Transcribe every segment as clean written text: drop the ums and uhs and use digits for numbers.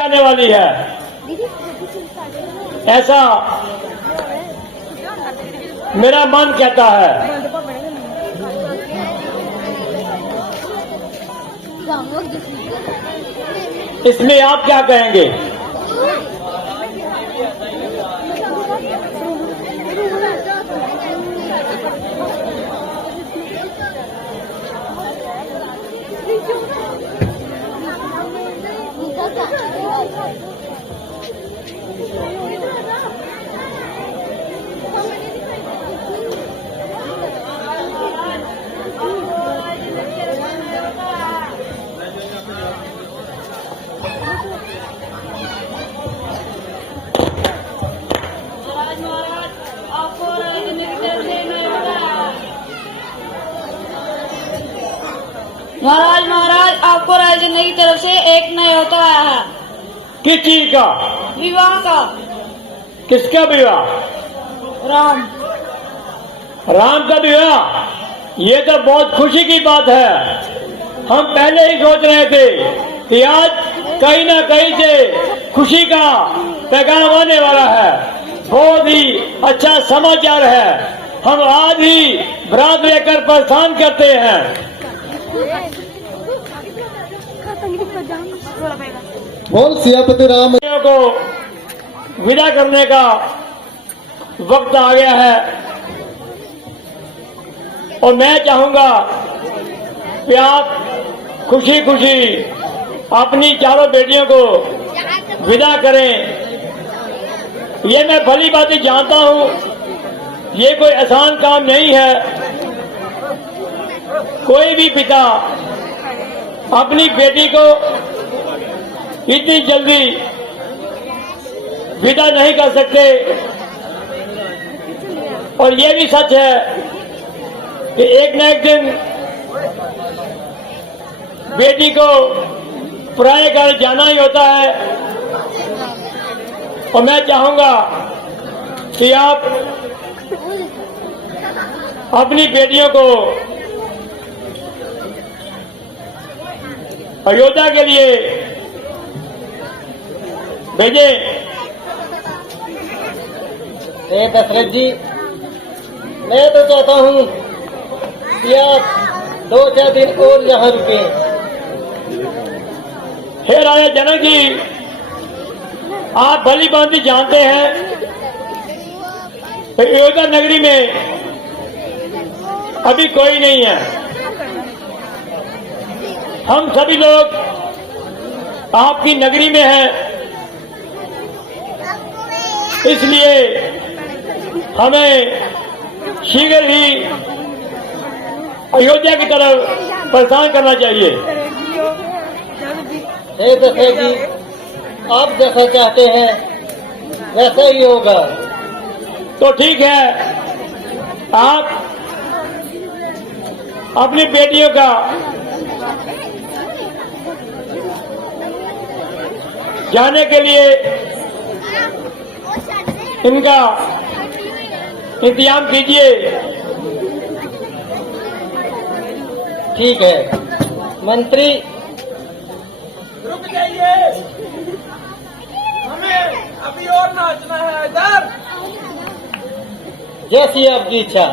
आने वाली है, ऐसा मेरा मन कहता है। इसमें आप क्या कहेंगे? महाराज आपको राजन की तरफ से एक नया होता आया है। किस चीज का? विवाह का। किसका विवाह? राम का विवाह? ये तो बहुत खुशी की बात है। हम पहले ही सोच रहे थे कि आज कहीं ना कहीं से खुशी का पैगाम आने वाला है। बहुत ही अच्छा समाचार है। हम आज ही बरात लेकर प्रस्थान करते हैं। बोल सियापति राम को विदा करने का वक्त आ गया है और मैं चाहूंगा कि आप खुशी खुशी अपनी चारों बेटियों को विदा करें। ये मैं भली बात जानता हूं, ये कोई आसान काम नहीं है। कोई भी पिता अपनी बेटी को इतनी जल्दी विदा नहीं कर सकते। और ये भी सच है कि एक न एक दिन बेटी को पराये घर जाना ही होता है। और मैं चाहूंगा कि आप अपनी बेटियों को अयोध्या के लिए भेजें। दशरथ जी, मैं तो चाहता हूँ कि आप 2-4 दिन और यहाँ रुके। हे राजा जनक जी, आप भली भांति जानते हैं कि अयोध्या नगरी में अभी कोई नहीं है। हम सभी लोग आपकी नगरी में हैं, इसलिए हमें शीघ्र ही अयोध्या की तरफ प्रस्थान करना चाहिए। हे दशरथ जी, आप जैसा चाहते हैं वैसा ही होगा। तो ठीक है, आप अपनी बेटियों का जाने के लिए इनका इंतजाम कीजिए। ठीक है मंत्री, रुक जाइए, हमें अभी और नाचना है इधर। जैसी आपकी इच्छा।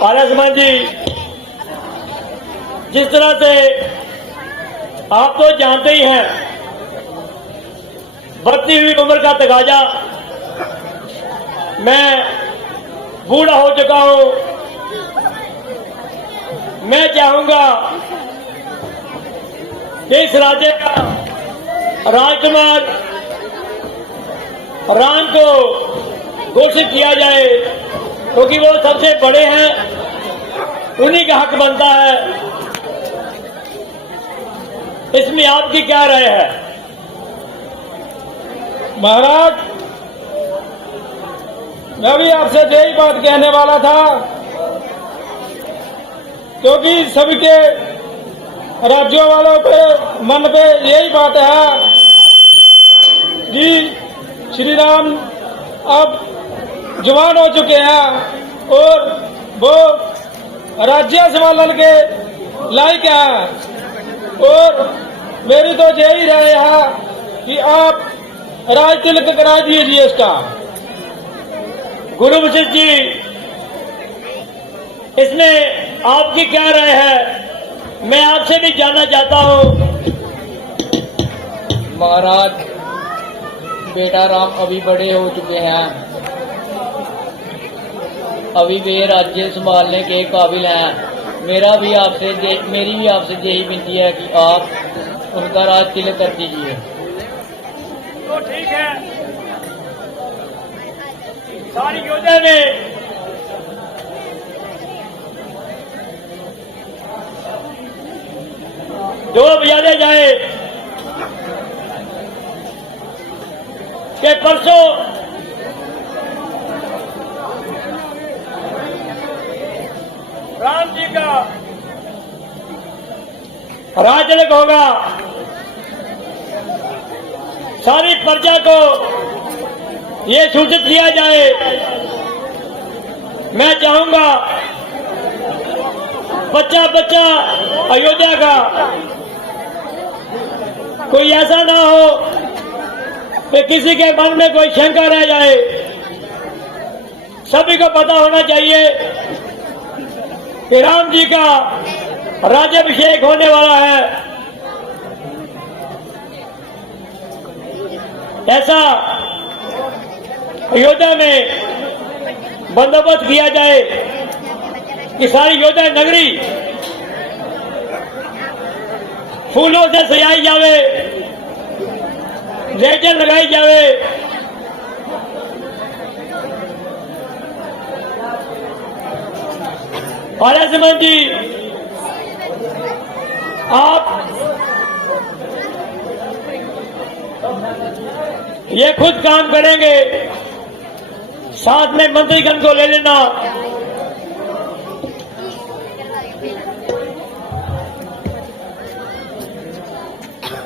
पारसमान जी, जिस तरह से आप तो जानते ही हैं, बढ़ती हुई उम्र का तकाजा, मैं बूढ़ा हो चुका हूं। मैं चाहूंगा कि इस राज्य का राजकुमार राम को घोषित किया जाए, क्योंकि वो सबसे बड़े हैं, उन्हीं का हक बनता है। इसमें आपकी क्या राय है? महाराज, मैं भी आपसे यही बात कहने वाला था, क्योंकि सभी के राज्यों वालों पे मन पे यही बात है जी, श्री राम अब जवान हो चुके हैं और वो राज्य संभालन के लायक है। और मेरी तो यही राय है कि आप राज तिलक करा दीजिए इसका। गुरु वशिष्ठ जी, इसमें आपकी क्या राय है, मैं आपसे भी जानना चाहता हूं। महाराज, बेटा राम अभी बड़े हो चुके हैं, अभी वे राज्य संभालने के काबिल हैं। मेरी भी आपसे यही विनती है कि आप उनका राज तिलक कर दीजिए। तो ठीक है, सारी योजना में जो बजाने जाए कि परसों राम जी का राज तिलक होगा। सारी प्रजा को ये सूचित किया जाए। मैं चाहूंगा बच्चा बच्चा अयोध्या का कोई ऐसा ना हो कि किसी के मन में कोई शंका रह जाए। सभी को पता होना चाहिए कि राम जी का राज्याभिषेक होने वाला है। ऐसा अयोध्या में बंदोबस्त किया जाए कि सारी अयोध्या नगरी फूलों से सजाई जावे, लेजर लगाई जावे। पारसमन जी, आप ये खुद काम करेंगे, साथ में मंत्रीगण को ले लेना।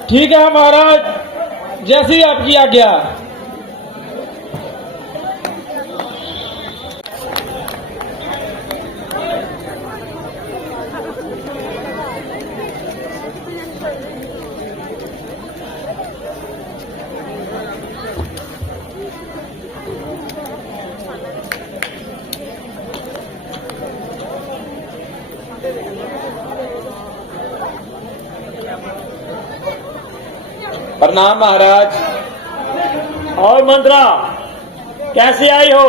ठीक है महाराज, जैसी आपकी आज्ञा। प्रणाम महाराज। और मंत्रा, कैसे आई हो?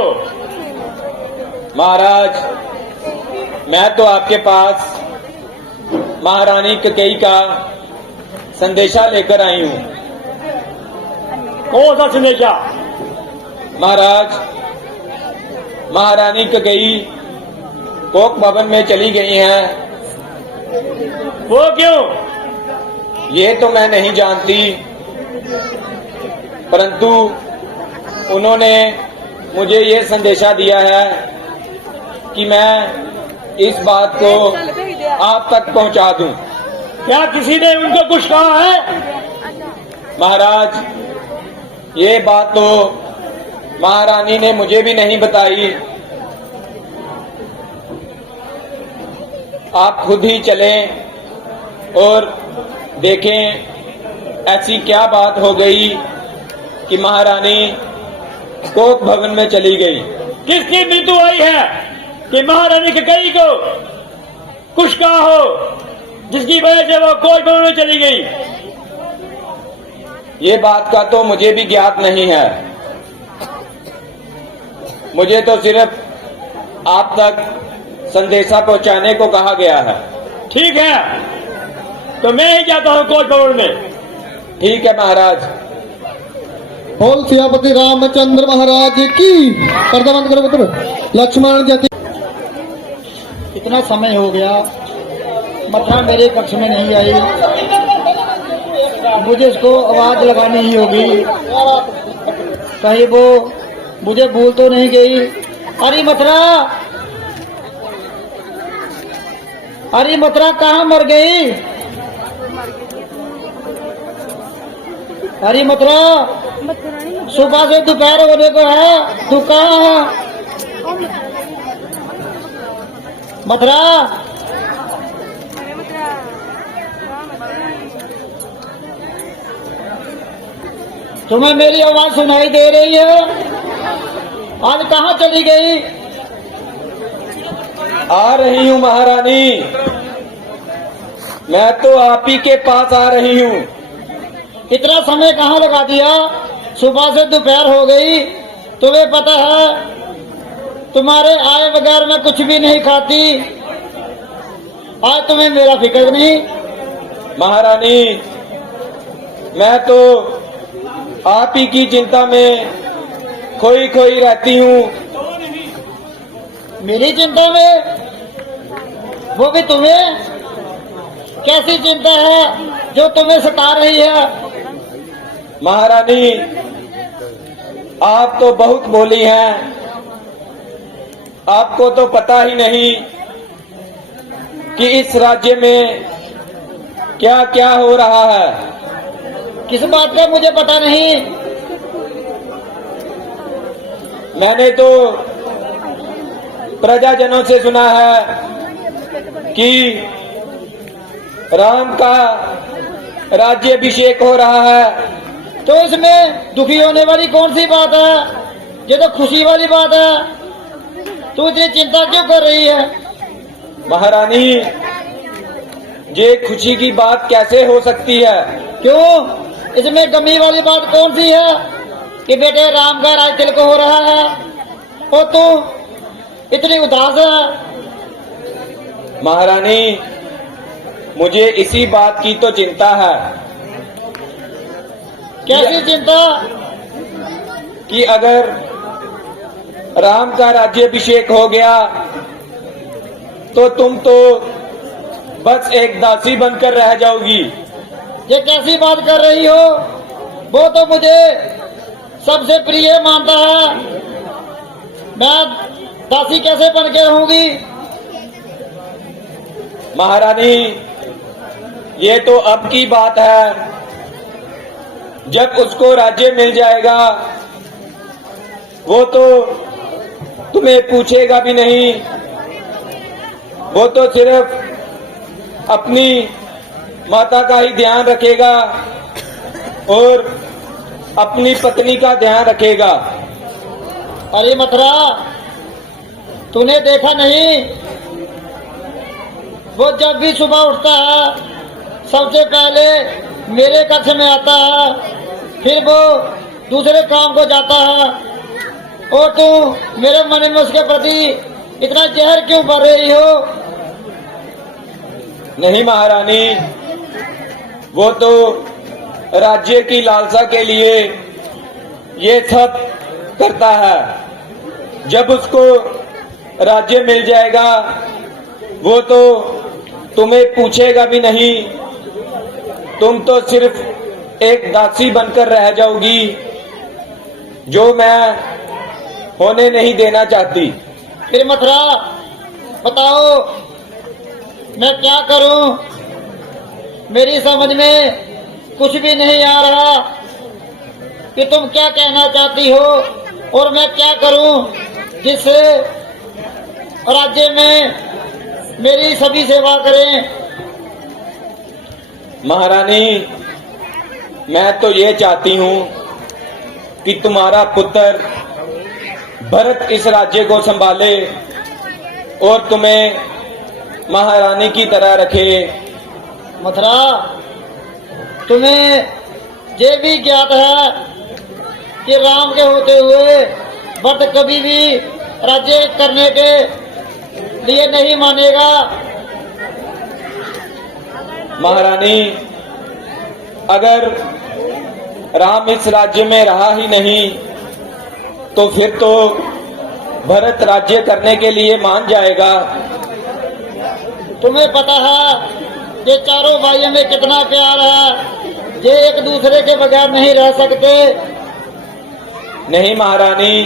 महाराज, मैं तो आपके पास महारानी कैकेयी का संदेशा लेकर आई हूँ। कौन सा संदेशा? महाराज, महारानी कैकेयी कोक भवन में चली गई हैं। वो क्यों? ये तो मैं नहीं जानती, परंतु उन्होंने मुझे ये संदेशा दिया है कि मैं इस बात को आप तक पहुंचा दूं। क्या किसी ने उनको कुछ कहा है? महाराज, ये बात तो महारानी ने मुझे भी नहीं बताई। आप खुद ही चलें और देखें ऐसी क्या बात हो गई कि महारानी कोक भवन में चली गई। किसकी मृत्यु हुई है कि महारानी कैकेयी को कुछ कहा हो जिसकी वजह से वो कोक भवन में चली गई? ये बात का तो मुझे भी ज्ञात नहीं है। मुझे तो सिर्फ आप तक संदेशा पहुंचाने को कहा गया है। ठीक है, तो मैं ही जाता हूँ कोक भवन में। ठीक है महाराज। बोल सियापति रामचंद्र महाराज की। पर्दा बंद करो पुत्र। लक्ष्मण जति। इतना समय हो गया, मथुरा मेरे पक्ष में नहीं आई। मुझे इसको आवाज लगानी ही होगी, कहीं वो मुझे भूल तो नहीं गई। अरे मथुरा, अरे मथुरा कहाँ मर गई? अरे मथुरा, सुबह से दोपहर होने को है, तू कहाँ है? मथुरा, तुम्हें मेरी आवाज सुनाई दे रही है? आज कहाँ चली गई? आ रही हूँ महारानी, मैं तो आप ही के पास आ रही हूँ। इतना समय कहाँ लगा दिया? सुबह से दोपहर हो गई। तुम्हें पता है तुम्हारे आए बगैर मैं कुछ भी नहीं खाती। आज तुम्हें मेरा फिक्र नहीं? महारानी, मैं तो आप ही की चिंता में खोई खोई रहती हूँ। मेरी चिंता में? वो भी तुम्हें? कैसी चिंता है जो तुम्हें सता रही है? महारानी, आप तो बहुत भोली हैं। आपको तो पता ही नहीं कि इस राज्य में क्या क्या हो रहा है। किस बात का मुझे पता नहीं? मैंने तो प्रजाजनों से सुना है कि राम का राज्याभिषेक हो रहा है। तो इसमें दुखी होने वाली कौन सी बात है? ये तो खुशी वाली बात है। तू इतनी चिंता क्यों कर रही है? महारानी, ये खुशी की बात कैसे हो सकती है? क्यों? इसमें गमी वाली बात कौन सी है कि बेटे राम का राज तिलक हो रहा है और तू इतनी उदास है? महारानी, मुझे इसी बात की तो चिंता है कैसी चिंता? कि अगर राम का राज्याभिषेक हो गया तो तुम तो बस एक दासी बनकर रह जाओगी। ये कैसी बात कर रही हो? वो तो मुझे सबसे प्रिय मानता है। मैं दासी कैसे बन के रहूंगी? महारानी, ये तो अब की बात है। जब उसको राज्य मिल जाएगा वो तो तुम्हें पूछेगा भी नहीं। वो तो सिर्फ अपनी माता का ही ध्यान रखेगा और अपनी पत्नी का ध्यान रखेगा। अरे मथुरा, तूने देखा नहीं? वो जब भी सुबह उठता है सबसे पहले मेरे कक्ष में आता है, फिर वो दूसरे काम को जाता है। और तू मेरे मन में उसके प्रति इतना जहर क्यों भर रही हो? नहीं महारानी, वो तो राज्य की लालसा के लिए ये सब करता है। जब उसको राज्य मिल जाएगा वो तो तुम्हें पूछेगा भी नहीं। तुम तो सिर्फ एक दासी बनकर रह जाओगी, जो मैं होने नहीं देना चाहती। फिर मथुरा बताओ मैं क्या करूं? मेरी समझ में कुछ भी नहीं आ रहा कि तुम क्या कहना चाहती हो और मैं क्या करूं जिससे राज्य में मेरी सभी सेवा करें। महारानी, मैं तो ये चाहती हूँ कि तुम्हारा पुत्र भरत इस राज्य को संभाले और तुम्हें महारानी की तरह रखे। मथुरा, तुम्हें ये भी ज्ञात है कि राम के होते हुए भरत कभी भी राज्य करने के लिए नहीं मानेगा। महारानी, अगर राम इस राज्य में रहा ही नहीं तो फिर तो भरत राज्य करने के लिए मान जाएगा। तुम्हें पता है ये चारों भाइयों में कितना प्यार है। ये एक दूसरे के बगैर नहीं रह सकते। नहीं महारानी,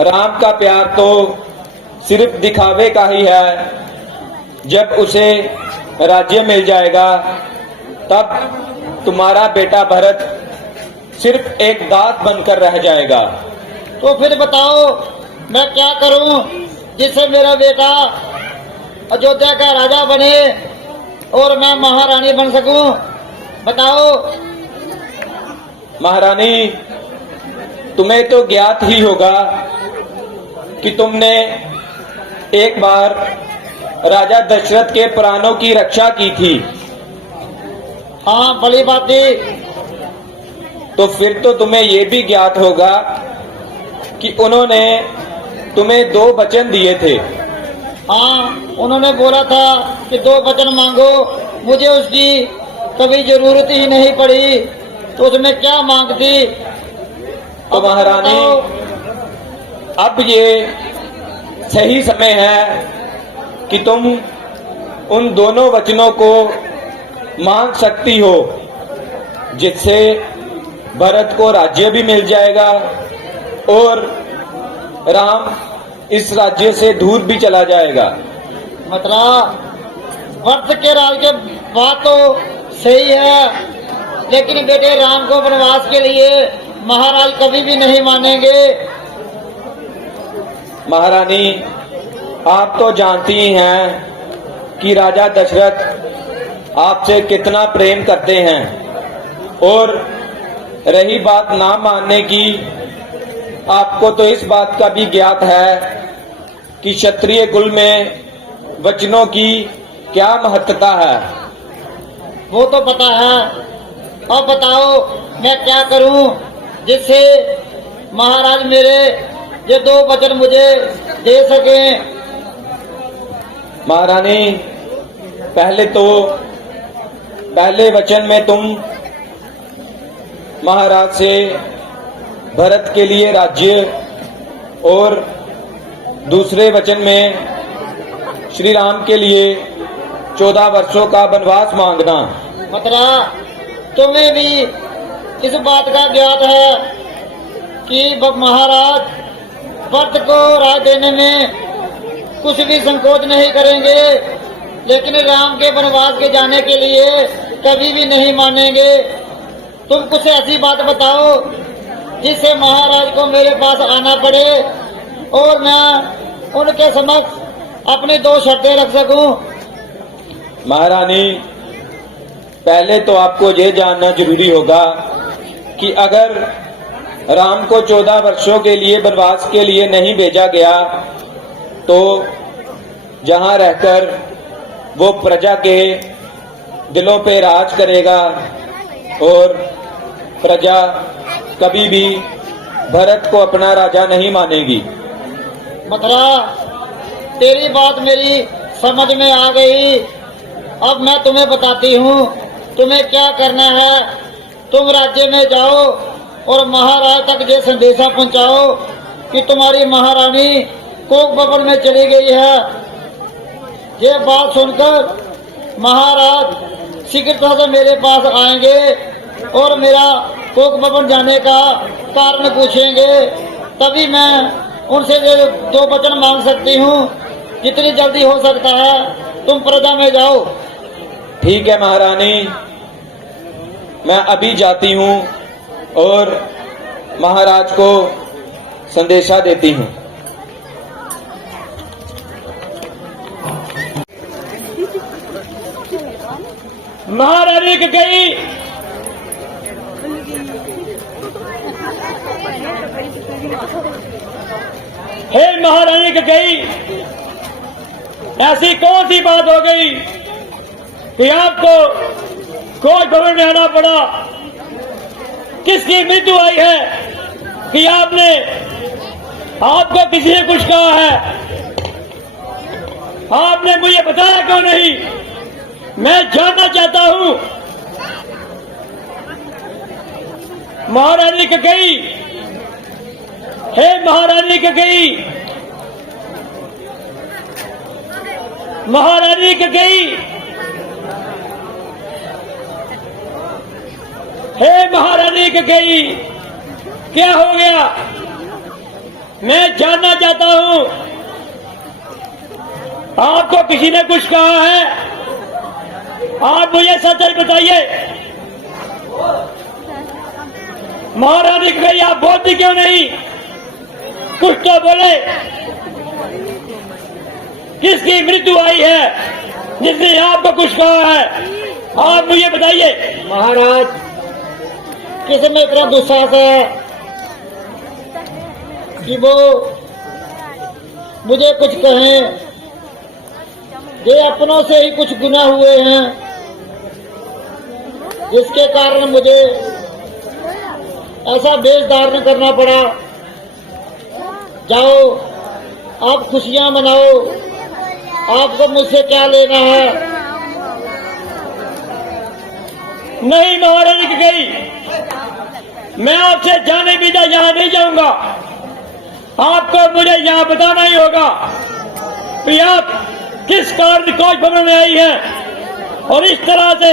राम का प्यार तो सिर्फ दिखावे का ही है। जब उसे राज्य मिल जाएगा तब तुम्हारा बेटा भरत सिर्फ एक दास बनकर रह जाएगा। तो फिर बताओ मैं क्या करूं जिससे मेरा बेटा अयोध्या का राजा बने और मैं महारानी बन सकूं? बताओ। महारानी, तुम्हें तो ज्ञात ही होगा कि तुमने एक बार राजा दशरथ के प्राणों की रक्षा की थी। हाँ, बड़ी बात थी। तो फिर तो तुम्हें यह भी ज्ञात होगा कि उन्होंने तुम्हें 2 वचन दिए थे। हाँ, उन्होंने बोला था कि 2 वचन मांगो। मुझे उसकी कभी जरूरत ही नहीं पड़ी, तो उसमें क्या मांगती? तो महारानी, अब ये सही समय है कि तुम उन दोनों वचनों को मांग सकती हो, जिससे भरत को राज्य भी मिल जाएगा और राम इस राज्य से दूर भी चला जाएगा। मतलब वक्त के राज के बात तो सही है, लेकिन बेटे राम को वनवास के लिए महाराज कभी भी नहीं मानेंगे। महारानी, आप तो जानती ही हैं कि राजा दशरथ आपसे कितना प्रेम करते हैं, और रही बात ना मानने की, आपको तो इस बात का भी ज्ञात है कि क्षत्रिय कुल में वचनों की क्या महत्ता है। वो तो पता है। अब बताओ मैं क्या करूं जिससे महाराज मेरे ये 2 वचन मुझे दे सकें? महारानी, पहले वचन में तुम महाराज से भरत के लिए राज्य, और दूसरे वचन में श्री राम के लिए 14 वर्षों का वनवास मांगना। मतलब तुम्हें भी इस बात का ज्ञात है कि महाराज भरत को राय देने में कुछ भी संकोच नहीं करेंगे, लेकिन राम के वनवास के जाने के लिए कभी भी नहीं मानेंगे। तुम कुछ ऐसी बात बताओ जिससे महाराज को मेरे पास आना पड़े और मैं उनके समक्ष अपनी 2 शर्तें रख सकूं। महारानी, पहले तो आपको ये जानना जरूरी होगा कि अगर राम को 14 वर्षों के लिए वनवास के लिए नहीं भेजा गया, तो जहां रहकर वो प्रजा के दिलों पे राज करेगा और प्रजा कभी भी भरत को अपना राजा नहीं मानेगी। मतलब तेरी बात मेरी समझ में आ गई। अब मैं तुम्हें बताती हूँ तुम्हें क्या करना है। तुम राज्य में जाओ और महाराज तक ये संदेशा पहुँचाओ कि तुम्हारी महारानी कोक भवन में चली गई है। ये बात सुनकर महाराज शीघ्रता से मेरे पास आएंगे और मेरा कोक भवन जाने का कारण पूछेंगे, तभी मैं उनसे ये 2 वचन मांग सकती हूँ। जितनी जल्दी हो सकता है तुम प्रजा में जाओ। ठीक है महारानी, मैं अभी जाती हूँ और महाराज को संदेशा देती हूँ। महारानी की गई हे महारानी की गई, ऐसी कौन सी बात हो गई कि आपको कोच भवन में आना पड़ा? किसकी मृत्यु आई है कि आपको किसी ने कुछ कहा है? आपने मुझे बताया क्यों नहीं? मैं जानना चाहता हूं। महारानी की गई, हे महारानी की गई, महारानी की गई, हे महारानी की गई, क्या हो गया? मैं जानना चाहता हूं। आपको किसी ने कुछ कहा है? आप मुझे सच सच बताइए। महारानी की गई, आप बोलती क्यों नहीं? कुछ तो बोले। किसकी मृत्यु आई है? जिसने आपको कुछ कहा है? आप मुझे बताइए। महाराज, किसी में इतना दुस्साहस है कि वो मुझे कुछ कहें। ये अपनों से ही कुछ गुनाह हुए हैं, जिसके कारण मुझे ऐसा वेश धारण करना पड़ा। जाओ, आप खुशियां मनाओ, आपको मुझसे क्या लेना है? नहीं महारानी की गई, मैं आपसे जाने बिना यहाँ नहीं जाऊंगा। आपको मुझे यहाँ बताना ही होगा कि आप किस कारण कोच भवन में आई हैं, और इस तरह से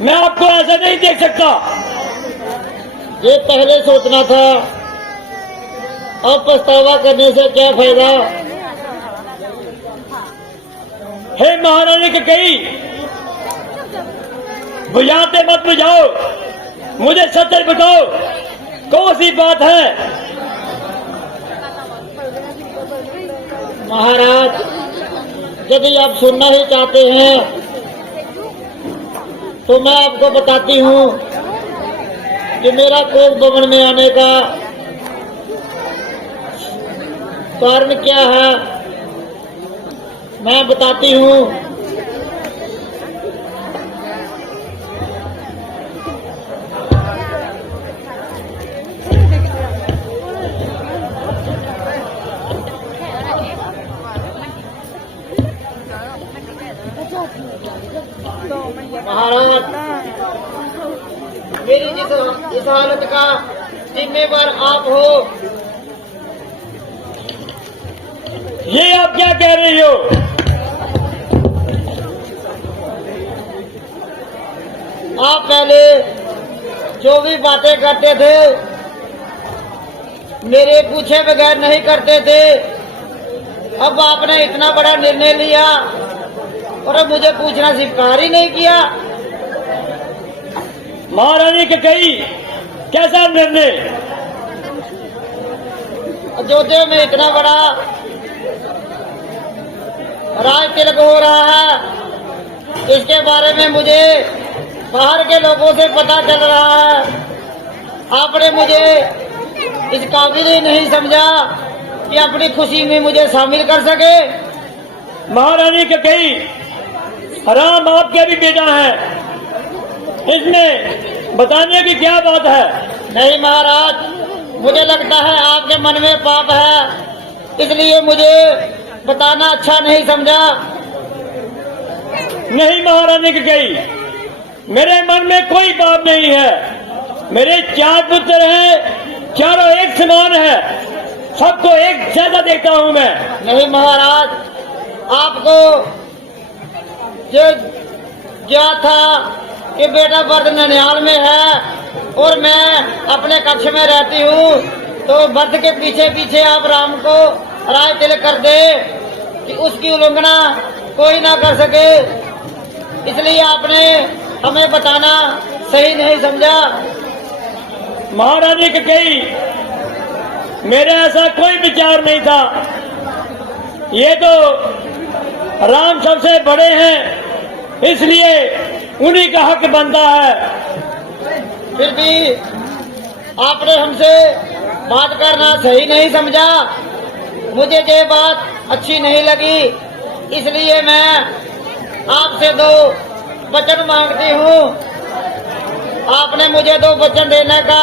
मैं आपको ऐसा नहीं देख सकता। ये पहले सोचना था, अब पछतावा करने से क्या फायदा? हे महारानी की गई, बुझाते मत बुझाओ, मुझे सच बताओ कौन सी बात है? महाराज, यदि आप सुनना ही चाहते हैं तो मैं आपको बताती हूँ कि मेरा कोच भवन में आने का कारण क्या है। मैं बताती हूँ। महाराज, मेरी इस हालत का जिम्मेवार आप हो। ये आप क्या कह रही हो? आप पहले जो भी बातें करते थे मेरे पूछे बगैर नहीं करते थे। अब आपने इतना बड़ा निर्णय लिया और अब मुझे पूछना स्वीकार ही नहीं किया। महारानी की गई, कैसा निर्णय? अयोध्या में इतना बड़ा राज तिलक हो रहा है, इसके बारे में मुझे बाहर के लोगों से पता चल रहा है। आपने मुझे इस काबिल ही नहीं समझा कि अपनी खुशी में मुझे शामिल कर सके। महारानी की गई, राम आपके भी बेटा है, इसमें बताने की क्या बात है? नहीं महाराज, मुझे लगता है आपके मन में पाप है, इसलिए मुझे बताना अच्छा नहीं समझा। नहीं महारानी की गई, मेरे मन में कोई पाप नहीं है। मेरे 4 पुत्र हैं, चारों एक समान है, सबको एक जैसा देखता हूँ मैं। नहीं महाराज, आपको जो क्या था कि बेटा वर्द ननिहाल में है और मैं अपने कक्ष में रहती हूँ, तो वर्द के पीछे पीछे आप राम को राज तिलक कर दे कि उसकी उल्लंघना कोई ना कर सके, इसलिए आपने हमें बताना सही नहीं समझा। महारानी की गई, मेरा ऐसा कोई विचार नहीं था। ये तो राम सबसे बड़े हैं, इसलिए उन्हीं का हक बनता है। फिर भी आपने हमसे बात करना सही नहीं समझा। मुझे ये बात अच्छी नहीं लगी, इसलिए मैं आपसे 2 वचन मांगती हूँ। आपने मुझे 2 वचन देने का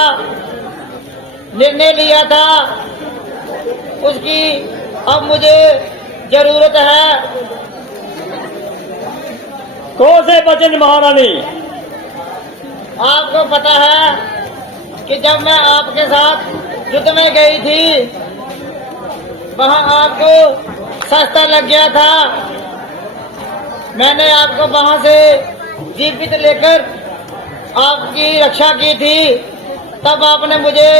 निर्णय लिया था, उसकी अब मुझे जरूरत है। कौन से वचन महारानी? आपको पता है कि जब मैं आपके साथ युद्ध में गई थी, वहाँ आपको सस्ता लग गया था। मैंने आपको वहाँ से जीवित लेकर आपकी रक्षा की थी। तब आपने मुझे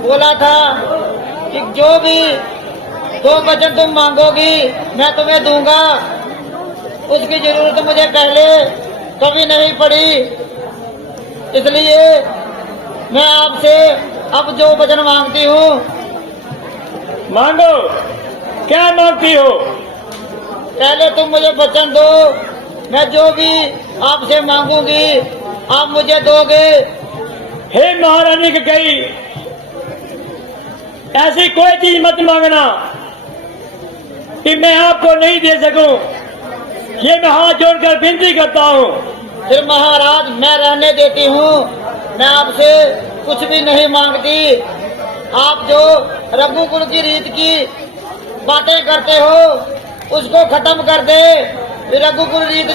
बोला था कि जो भी 2 वचन तुम मांगोगी मैं तुम्हें दूंगा। उसकी जरूरत मुझे पहले कभी नहीं पड़ी, इसलिए मैं आपसे अब जो वचन मांगती हूँ। मांगो, क्या मांगती हो? पहले तुम मुझे वचन दो, मैं जो भी आपसे मांगूंगी आप मुझे दोगे। हे महारानी कई, ऐसी कोई चीज मत मांगना कि मैं आपको नहीं दे सकूं। ये मैं हाथ जोड़कर विनती करता हूं। फिर महाराज मैं रहने देती हूँ, मैं आपसे कुछ भी नहीं मांगती। आप जो रघुकुल की रीत की बातें करते हो उसको खत्म कर दे। रघुकुल रीत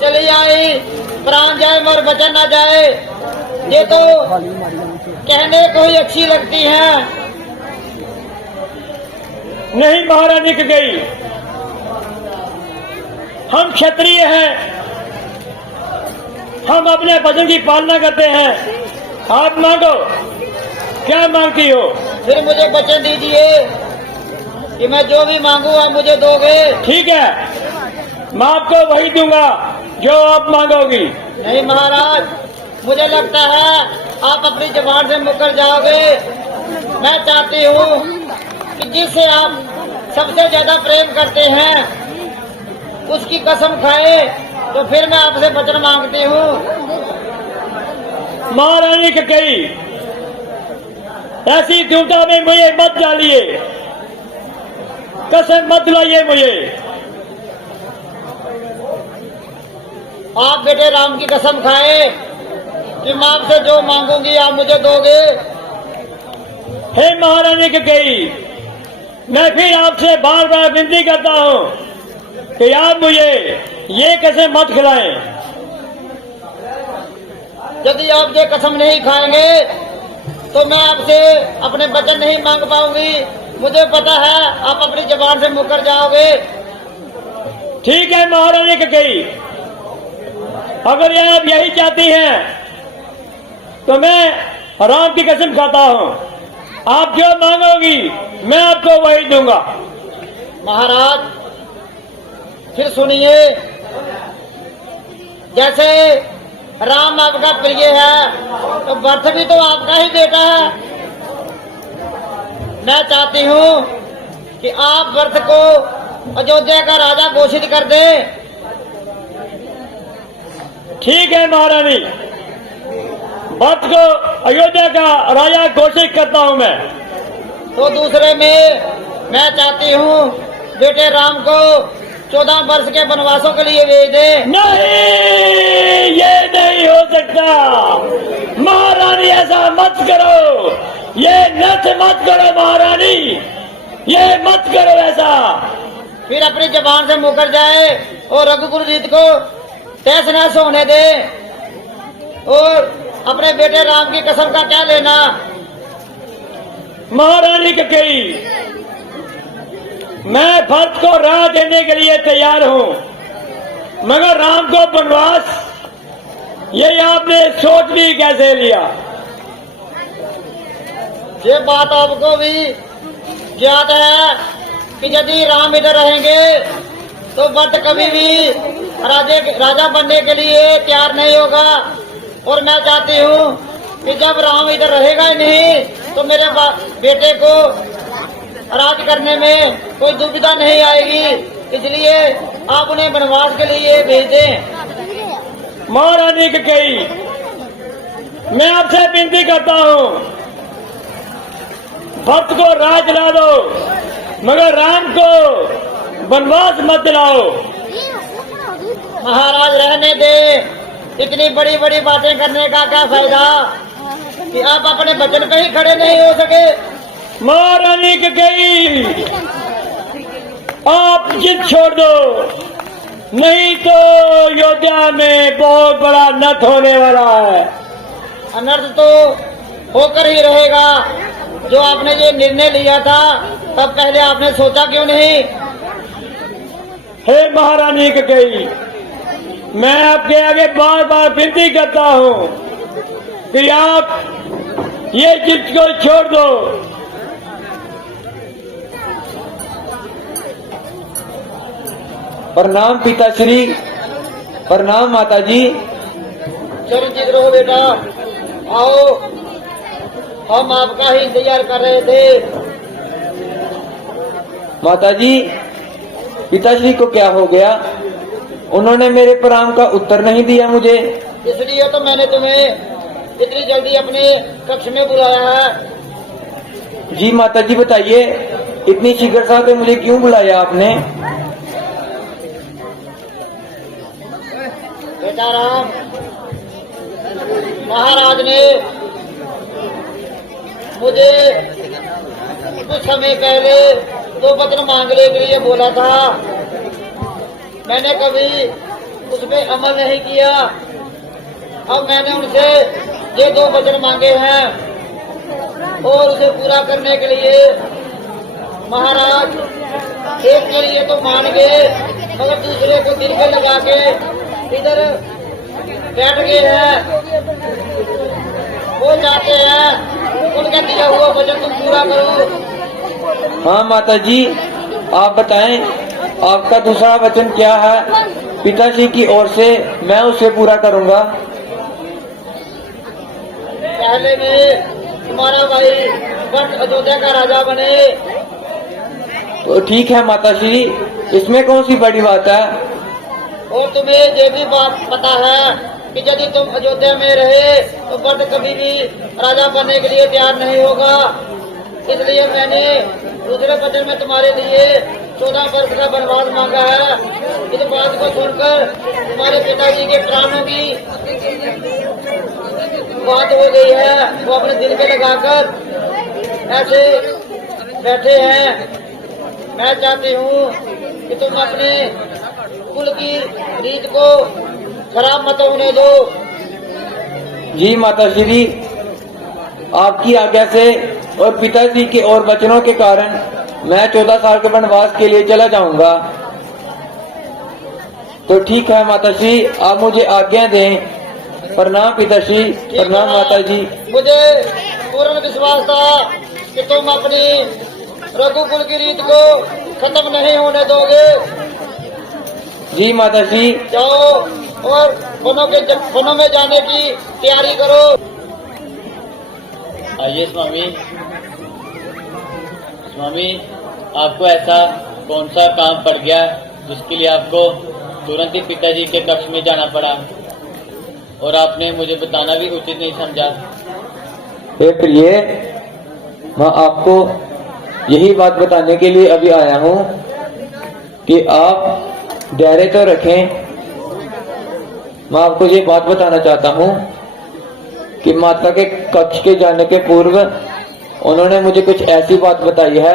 चली आई, प्राण जाए मगर वचन न जाए, ये तो कहने को ही अच्छी लगती है। नहीं महारानी कई, हम क्षत्रिय हैं, हम अपने वचन की पालना करते हैं। आप मांगो, क्या मांगती हो? फिर मुझे वचन दीजिए कि मैं जो भी मांगू आप मुझे दोगे। ठीक है, मैं आपको वही दूंगा जो आप मांगोगी। नहीं महाराज, मुझे लगता है आप अपनी जुबान से मुकर जाओगे। मैं चाहती हूँ कि जिससे आप सबसे ज्यादा प्रेम करते हैं उसकी कसम खाए, तो फिर मैं आपसे वचन मांगती हूँ। महारानी कई, ऐसी दुविधा में मुझे मत डालिए, कसम मत दिलाइए मुझे। आप बेटे राम की कसम खाए कि मैं आपसे जो मांगूंगी आप मुझे दोगे। हे महारानी कई, मैं फिर आपसे बार बार विनती करता हूँ कि आप मुझे ये कसम मत खिलाएं। यदि आप ये कसम नहीं खाएंगे तो मैं आपसे अपने वचन नहीं मांग पाऊंगी। मुझे पता है आप अपनी जुबान से मुकर जाओगे। ठीक है महारानी कई, अगर ये आप यही चाहती हैं तो मैं राम की कसम खाता हूँ, आप जो मांगोगी मैं आपको वही दूंगा। महाराज फिर सुनिए, जैसे राम आपका प्रिय है तो भरत भी तो आपका ही बेटा है। मैं चाहती हूँ कि आप भरत को अयोध्या का राजा घोषित कर दें। ठीक है महारानी, भरत को अयोध्या का राजा घोषित करता हूँ मैं। तो दूसरे में मैं चाहती हूँ बेटे राम को 14 वर्ष के वनवासों के लिए भेज दे। नहीं, ये नहीं हो सकता महारानी, ऐसा मत करो, ये नृत मत करो महारानी, ये मत करो ऐसा। फिर अपनी जबान से मुकर जाए और रघुकुल रीत को तहस नहस होने दे। और अपने बेटे राम की कसम का क्या लेना। महारानी कई, मैं भरत को राह देने के लिए तैयार हूँ, मगर राम को वनवास, ये आपने सोच भी कैसे लिया? ये बात आपको भी याद है कि यदि राम इधर रहेंगे तो भरत कभी भी राजा बनने के लिए तैयार नहीं होगा। और मैं चाहती हूँ कि जब राम इधर रहेगा ही नहीं तो मेरे बेटे को राज करने में कोई दुविधा नहीं आएगी। इसलिए आप उन्हें वनवास के लिए भेज दें। महारानी कई, मैं आपसे विनती करता हूँ, भक्त को राज दिला दो, मगर राम को वनवास मत दिलाओ। महाराज रहने दे, इतनी बड़ी बड़ी बातें करने का क्या फायदा कि आप अपने वचन पे ही खड़े नहीं हो सके। महारानी कई, आप जिद छोड़ दो, नहीं तो अयोध्या में बहुत बड़ा अनर्थ होने वाला है। अनर्थ तो होकर ही रहेगा। जो आपने ये निर्णय लिया था तब पहले आपने सोचा क्यों नहीं। हे महारानी कई, मैं आपके आगे बार बार विनती करता हूँ कि आप ये जिद को छोड़ दो। प्रणाम पिताश्री, प्रणाम माताजी। चलो जीत रहो बेटा, आओ, हम आपका ही इंतजार कर रहे थे। माताजी, पिताश्री को क्या हो गया? उन्होंने मेरे प्रणाम का उत्तर नहीं दिया मुझे। इसलिए तो मैंने तुम्हें इतनी जल्दी अपने कक्ष में बुलाया है। जी माता जी बताइए, इतनी शीघ्रता से मुझे क्यों बुलाया आपने? बेटा राम, महाराज ने मुझे कुछ समय पहले 2 वचन मांगने के लिए बोला था। मैंने कभी उस पे अमल नहीं किया। अब मैंने उनसे ये 2 वचन मांगे हैं और उसे पूरा करने के लिए महाराज एक के लिए तो मान गए, मगर दूसरे को दिल में लगा के इधर बैठ गए हैं। वो चाहते हैं उनका दिया हुआ वचन तुम पूरा करो। हाँ माता जी, आप बताएं आपका दूसरा वचन क्या है? पिताश्री की ओर से मैं उसे पूरा करूंगा। पहले में तुम्हारा भाई भट्ट अयोध्या का राजा बने। तो ठीक है माताश्री, इसमें कौन सी बड़ी बात है? और तुम्हें ये भी बात पता है कि यदि तुम अयोध्या में रहे तो भट्ट कभी भी राजा बनने के लिए तैयार नहीं होगा। इसलिए मैंने दूसरे वचन में तुम्हारे लिए 14 वर्ष का वनवास मांगा है। इस बात को सुनकर तुम्हारे पिताजी के प्राणों की बात हो गई है। वो अपने दिल में लगाकर ऐसे बैठे हैं। मैं चाहती हूँ कि तुम अपने कुल की रीत को खराब मत होने दो। जी माताश्री, आपकी आज्ञा से और पिताजी के और वचनों के कारण मैं 14 साल के वनवास के लिए चला जाऊंगा। तो ठीक है माताश्री, आप मुझे आज्ञा दें। प्रणाम पिताश्री, प्रणाम माताजी। मुझे पूर्ण विश्वास था कि तुम अपनी रघुकुल की रीत को खत्म नहीं होने दोगे। जी माताश्री। जाओ और वनों में जाने की तैयारी करो। आइए स्वामी। स्वामी, आपको ऐसा कौन सा काम पड़ गया जिसके लिए आपको तुरंत ही पिताजी के कक्ष में जाना पड़ा और आपने मुझे बताना भी उचित नहीं समझा? हे प्रिय, मैं आपको यही बात बताने के लिए अभी आया हूँ कि आप धैर्य तो रखें। मैं आपको ये बात बताना चाहता हूँ कि माता के कक्ष के जाने के पूर्व उन्होंने मुझे कुछ ऐसी बात बताई है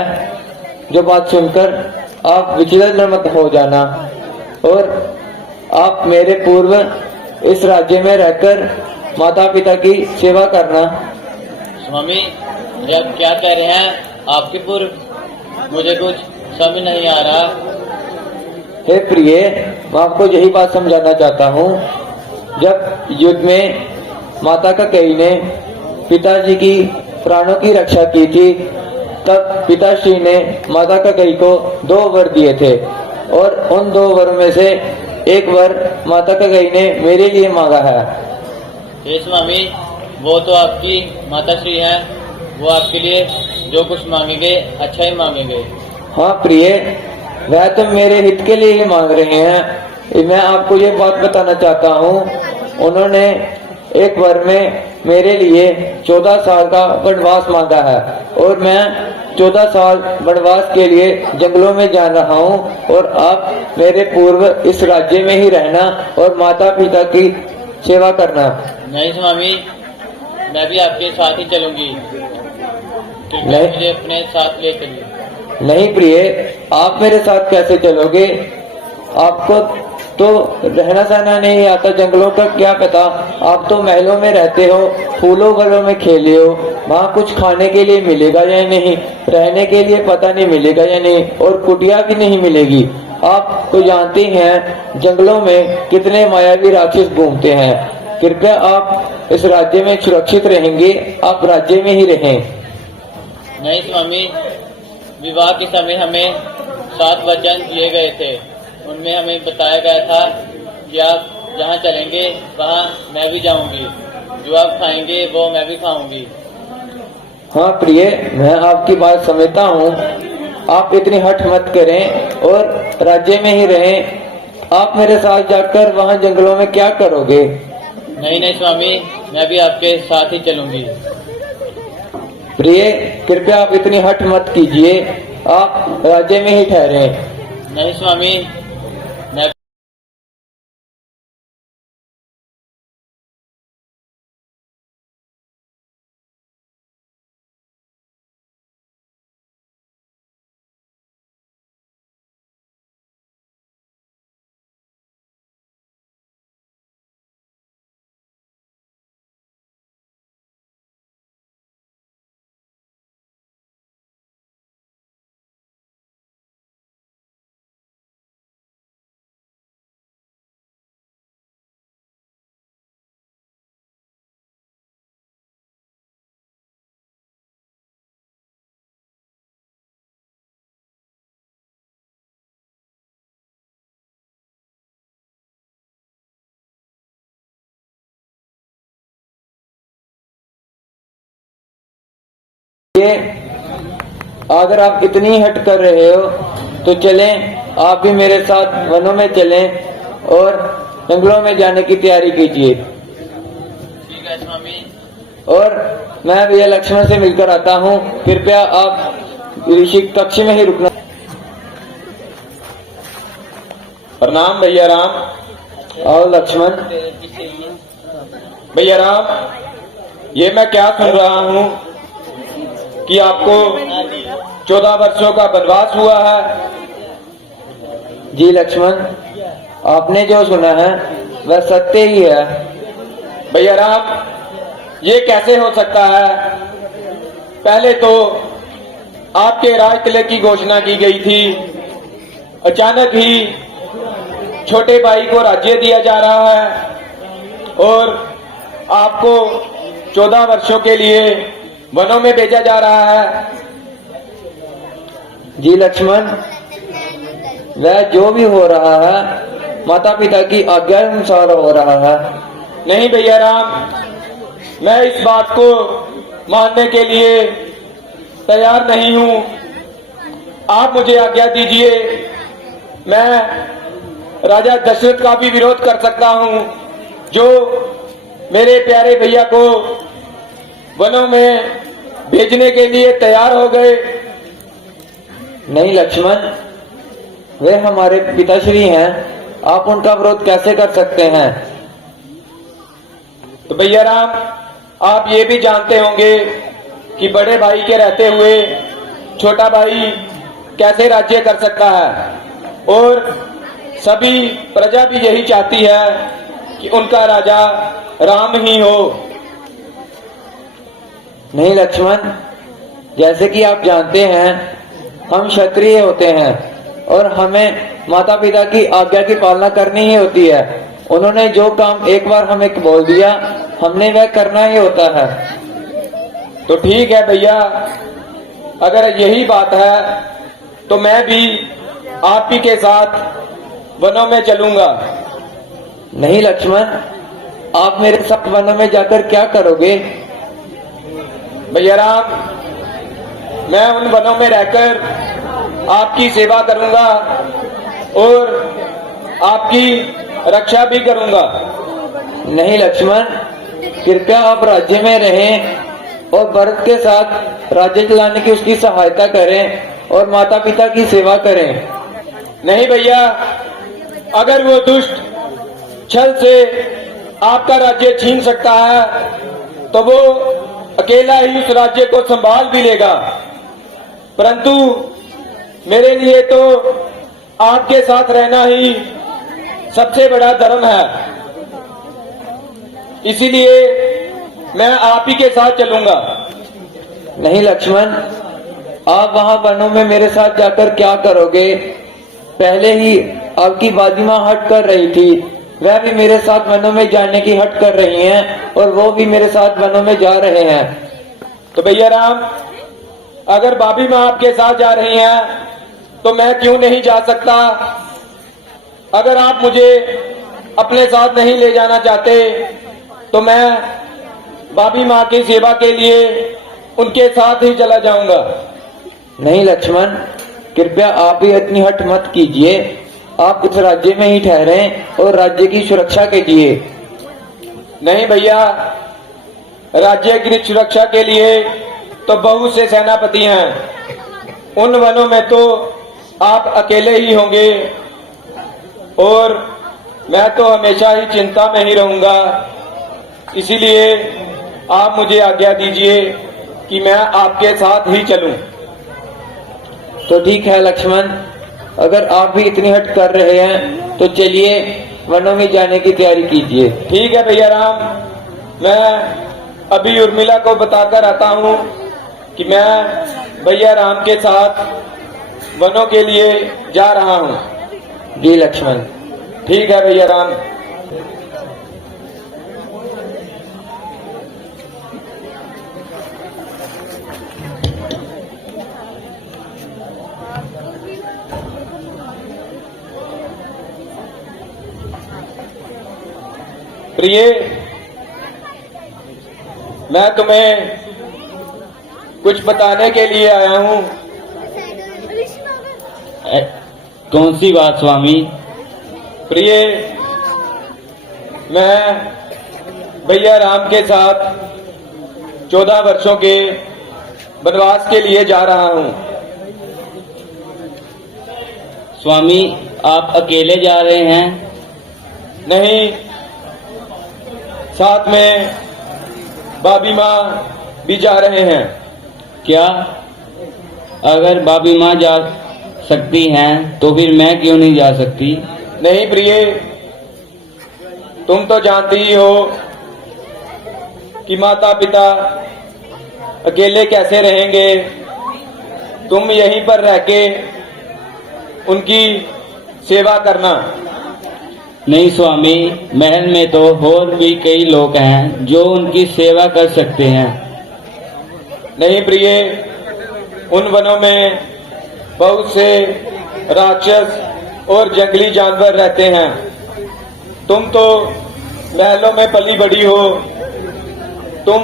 जो बात सुनकर आप विचलित मत हो जाना और आप मेरे पूर्व इस राज्य में रहकर माता पिता की सेवा करना। स्वामी, ये आप क्या कह रहे हैं? आपके पूर्व मुझे कुछ समझ नहीं आ रहा। हे प्रिय, मैं आपको यही बात समझाना चाहता हूँ। जब युद्ध में माता कैकेयी ने पिताजी की प्राणों की रक्षा की थी, तब पिताश्री ने माता कैकेयी को 2 वर दिए थे और उन 2 वरों में से एक वर माता कैकेयी ने मेरे लिए मांगा है। हे स्वामी, वो तो आपकी माताश्री हैं, वो आपके लिए जो कुछ मांगेंगे अच्छा ही मांगेंगे। हाँ प्रिय, वह तो मेरे हित के लिए ही मांग रहे हैं। मैं आपको ये बात बताना चाहता हूँ, उन्होंने एक वर में मेरे लिए 14 साल का वनवास मांगा है और मैं 14 साल वनवास के लिए जंगलों में जा रहा हूँ और आप मेरे पूर्व इस राज्य में ही रहना और माता पिता की सेवा करना। नहीं स्वामी, मैं भी आपके साथ ही चलूंगी। कृपया मुझे अपने साथ ले चलिए। नहीं प्रिय, आप मेरे साथ कैसे चलोगे? आपको तो रहना सहना नहीं आता, जंगलों का क्या पता। आप तो महलों में रहते हो, फूलों वलों में खेले हो, वहाँ कुछ खाने के लिए मिलेगा या नहीं, रहने के लिए पता नहीं मिलेगा या नहीं, और कुटिया भी नहीं मिलेगी। आप तो जानते हैं जंगलों में कितने मायावी राक्षस घूमते हैं। कृपया आप इस राज्य में सुरक्षित रहेंगे, आप राज्य में ही रहें। नहीं स्वामी, विवाह के समय हमें 7 वचन दिए गए थे। उनमें हमें बताया गया था कि आप जहाँ चलेंगे वहाँ मैं भी जाऊंगी, जो आप खाएंगे वो मैं भी खाऊंगी। हाँ प्रिय, मैं आपकी बात समझता हूँ, आप इतनी हठ मत करें और राज्य में ही रहें। आप मेरे साथ जाकर वहाँ जंगलों में क्या करोगे? नहीं नहीं स्वामी, मैं भी आपके साथ ही चलूंगी। प्रिय, कृपया आप इतनी हठ मत कीजिए, आप राज्य में ही ठहरे। नहीं स्वामी, मैं ये अगर आप इतनी हट कर रहे हो तो चलें, आप भी मेरे साथ वनों में चलें और जंगलों में जाने की तैयारी कीजिए। ठीक है स्वामी। और मैं भैया लक्ष्मण से मिलकर आता हूँ, कृपया आप ऋषि कक्ष में ही रुकना। प्रणाम भैया राम। और लक्ष्मण, भैया राम, ये मैं क्या सुन रहा हूँ कि आपको 14 वर्षों का वनवास हुआ है। जी लक्ष्मण, आपने जो सुना है वह सत्य ही है। भैया राम, ये कैसे हो सकता है? पहले तो आपके राज तिलक की घोषणा की गई थी, अचानक ही छोटे भाई को राज्य दिया जा रहा है और आपको 14 वर्षों के लिए वनों में भेजा जा रहा है। जी लक्ष्मण, वह जो भी हो रहा है माता पिता की आज्ञा अनुसार हो रहा है। नहीं भैया राम, मैं इस बात को मानने के लिए तैयार नहीं हूँ। आप मुझे आज्ञा दीजिए, मैं राजा दशरथ का भी विरोध कर सकता हूँ, जो मेरे प्यारे भैया को वनों में भेजने के लिए तैयार हो गए। नहीं लक्ष्मण, वे हमारे पिताश्री हैं, आप उनका विरोध कैसे कर सकते हैं? तो भैया राम, आप ये भी जानते होंगे कि बड़े भाई के रहते हुए छोटा भाई कैसे राज्य कर सकता है और सभी प्रजा भी यही चाहती है कि उनका राजा राम ही हो। नहीं लक्ष्मण, जैसे कि आप जानते हैं हम क्षत्रिय होते हैं और हमें माता पिता की आज्ञा की पालना करनी ही होती है। उन्होंने जो काम एक बार हमें बोल दिया, हमने वह करना ही होता है। तो ठीक है भैया, अगर यही बात है तो मैं भी आप ही के साथ वनों में चलूंगा। नहीं लक्ष्मण, आप मेरे साथ वनों में जाकर क्या करोगे? भैया राम, मैं उन वनों में रहकर आपकी सेवा करूंगा और आपकी रक्षा भी करूंगा। नहीं लक्ष्मण, कृपया आप राज्य में रहें और भरत के साथ राज्य चलाने की उसकी सहायता करें और माता पिता की सेवा करें। नहीं भैया, अगर वो दुष्ट छल से आपका राज्य छीन सकता है तो वो अकेला ही उस राज्य को संभाल भी लेगा, परंतु मेरे लिए तो आपके साथ रहना ही सबसे बड़ा धर्म है। इसीलिए मैं आप ही के साथ चलूंगा। नहीं लक्ष्मण, आप वहां वनों में मेरे साथ जाकर क्या करोगे? पहले ही आपकी बादी माँ हट कर रही थी, वह भी मेरे साथ वनों में जाने की हट कर रही हैं और वो भी मेरे साथ वनों में जा रहे हैं। तो भैया राम, अगर भाभी माँ आपके साथ जा रही हैं तो मैं क्यों नहीं जा सकता? अगर आप मुझे अपने साथ नहीं ले जाना चाहते तो मैं भाभी माँ की सेवा के लिए उनके साथ ही चला जाऊंगा। नहीं लक्ष्मण, कृपया आप भी इतनी हट मत कीजिए। आप इस राज्य में ही ठहरे और राज्य की सुरक्षा कीजिए। नहीं भैया, राज्य की सुरक्षा के लिए तो बहुत से सेनापति हैं। उन वनों में तो आप अकेले ही होंगे और मैं तो हमेशा ही चिंता में ही रहूंगा। इसीलिए आप मुझे आज्ञा दीजिए कि मैं आपके साथ ही चलूं। तो ठीक है लक्ष्मण, अगर आप भी इतनी हट कर रहे हैं तो चलिए वनों में जाने की तैयारी कीजिए। ठीक है भैया राम, मैं अभी उर्मिला को बताकर आता हूँ कि मैं भैया राम के साथ वनों के लिए जा रहा हूँ। जी लक्ष्मण। ठीक है भैया राम। प्रिय, मैं तुम्हें कुछ बताने के लिए आया हूँ। कौन सी बात स्वामी? प्रिय, मैं भैया राम के साथ 14 वर्षों के वनवास के लिए जा रहा हूँ। स्वामी, आप अकेले जा रहे हैं? नहीं, साथ में भाभी माँ भी जा रहे हैं। क्या? अगर भाभी माँ जा सकती हैं तो फिर मैं क्यों नहीं जा सकती? नहीं प्रिय, तुम तो जानती ही हो कि माता पिता अकेले कैसे रहेंगे। तुम यहीं पर रह के उनकी सेवा करना। नहीं स्वामी, महल में तो और भी कई लोग हैं जो उनकी सेवा कर सकते हैं। नहीं प्रिय, उन वनों में बहुत से राक्षस और जंगली जानवर रहते हैं। तुम तो महलों में पली बड़ी हो, तुम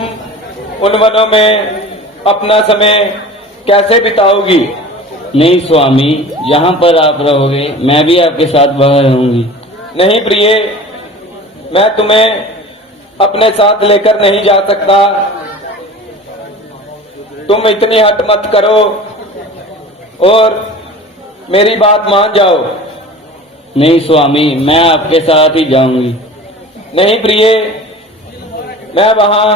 उन वनों में अपना समय कैसे बिताओगी? नहीं स्वामी, जहाँ पर आप रहोगे मैं भी आपके साथ वहाँ रहूंगी। नहीं प्रिय, मैं तुम्हें अपने साथ लेकर नहीं जा सकता। तुम इतनी हट मत करो और मेरी बात मान जाओ। नहीं स्वामी, मैं आपके साथ ही जाऊंगी। नहीं प्रिय, मैं वहां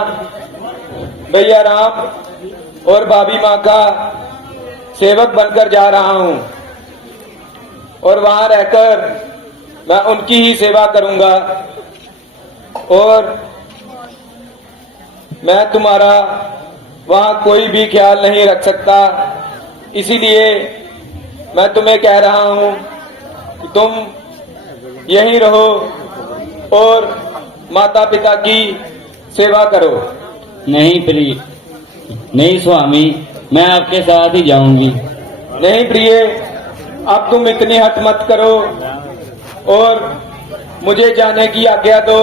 भैया राम और भाभी माँ का सेवक बनकर जा रहा हूँ और वहां रहकर मैं उनकी ही सेवा करूंगा और मैं तुम्हारा वहां कोई भी ख्याल नहीं रख सकता। इसीलिए मैं तुम्हें कह रहा हूं कि तुम यहीं रहो और माता पिता की सेवा करो। नहीं प्रिय, नहीं स्वामी, मैं आपके साथ ही जाऊंगी। नहीं प्रिय, अब तुम इतनी हट मत करो और मुझे जाने की आज्ञा दो।